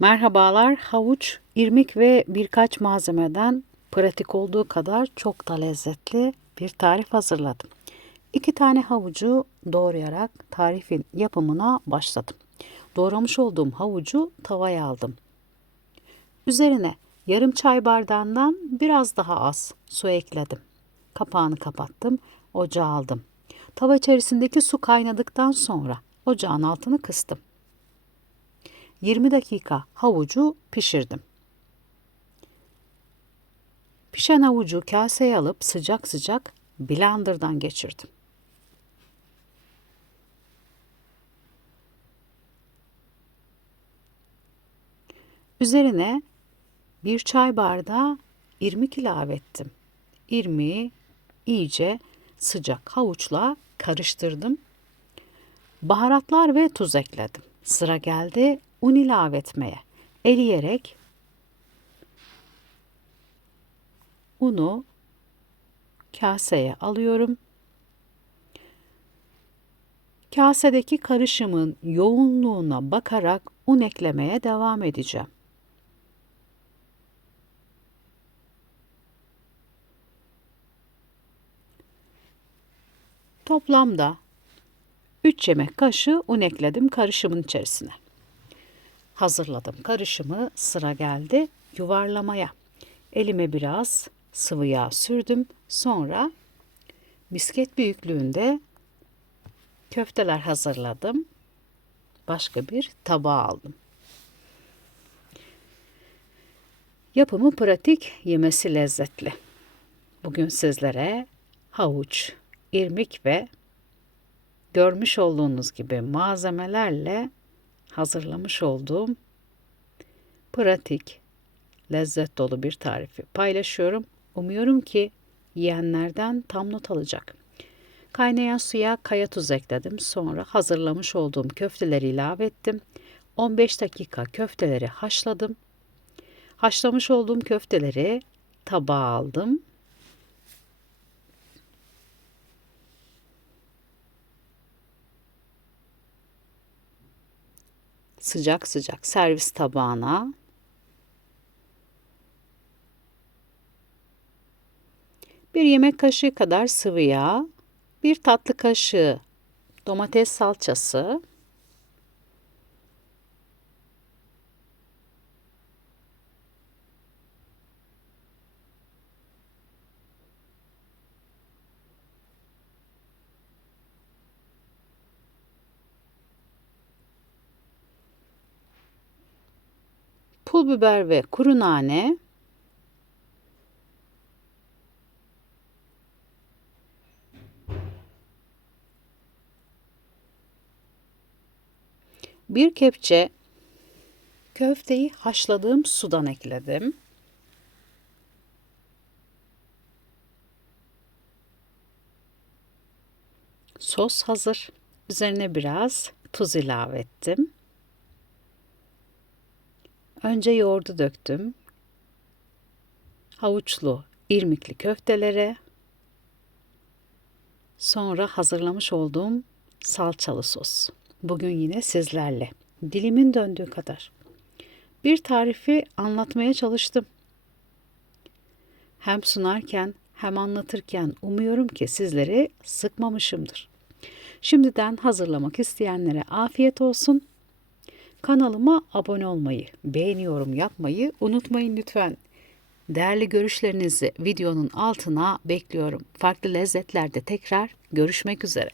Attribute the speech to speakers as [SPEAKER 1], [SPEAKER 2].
[SPEAKER 1] Merhabalar, havuç, irmik ve birkaç malzemeden pratik olduğu kadar çok da lezzetli bir tarif hazırladım. İki tane havucu doğrayarak tarifin yapımına başladım. Doğramış olduğum havucu tavaya aldım. Üzerine yarım çay bardağından biraz daha az su ekledim. Kapağını kapattım, ocağa aldım. Tava içerisindeki su kaynadıktan sonra ocağın altını kıstım. 20 dakika havucu pişirdim. Pişen havucu kaseye alıp sıcak sıcak blenderdan geçirdim. Üzerine bir çay bardağı irmik ilave ettim. İrmiği iyice sıcak havuçla karıştırdım. Baharatlar ve tuz ekledim. Sıra geldi un ilave etmeye. Eleyerek unu kaseye alıyorum. Kasedeki karışımın yoğunluğuna bakarak un eklemeye devam edeceğim. Toplamda 3 yemek kaşığı un ekledim karışımın içerisine. Hazırladım karışımı sıra geldi yuvarlamaya. Elime biraz sıvı yağ sürdüm. Sonra misket büyüklüğünde köfteler hazırladım. Başka bir tabağa aldım. Yapımı pratik, yemesi lezzetli. Bugün sizlere havuç, irmik ve görmüş olduğunuz gibi malzemelerle hazırlamış olduğum pratik, lezzet dolu bir tarifi paylaşıyorum. Umuyorum ki yiyenlerden tam not alacak. Kaynayan suya kaya tuz ekledim. Sonra hazırlamış olduğum köfteleri ilave ettim. 15 dakika köfteleri haşladım. Haşlamış olduğum köfteleri tabağa aldım. Sıcak sıcak. Servis tabağına. Bir yemek kaşığı kadar sıvı yağ, bir tatlı kaşığı domates salçası, pul biber ve kuru nane, bir kepçe köfteyi haşladığım sudan ekledim. Sos hazır. Üzerine biraz tuz ilave ettim. Önce yoğurdu döktüm. Havuçlu, irmikli köftelere. Sonra hazırlamış olduğum salçalı sos. Bugün yine sizlerle. Dilimin döndüğü kadar. Bir tarifi anlatmaya çalıştım. Hem sunarken hem anlatırken umuyorum ki sizleri sıkmamışımdır. Şimdiden hazırlamak isteyenlere afiyet olsun. Kanalıma abone olmayı, beğeni yorum yapmayı unutmayın lütfen. Değerli görüşlerinizi videonun altına bekliyorum. Farklı lezzetlerde tekrar görüşmek üzere.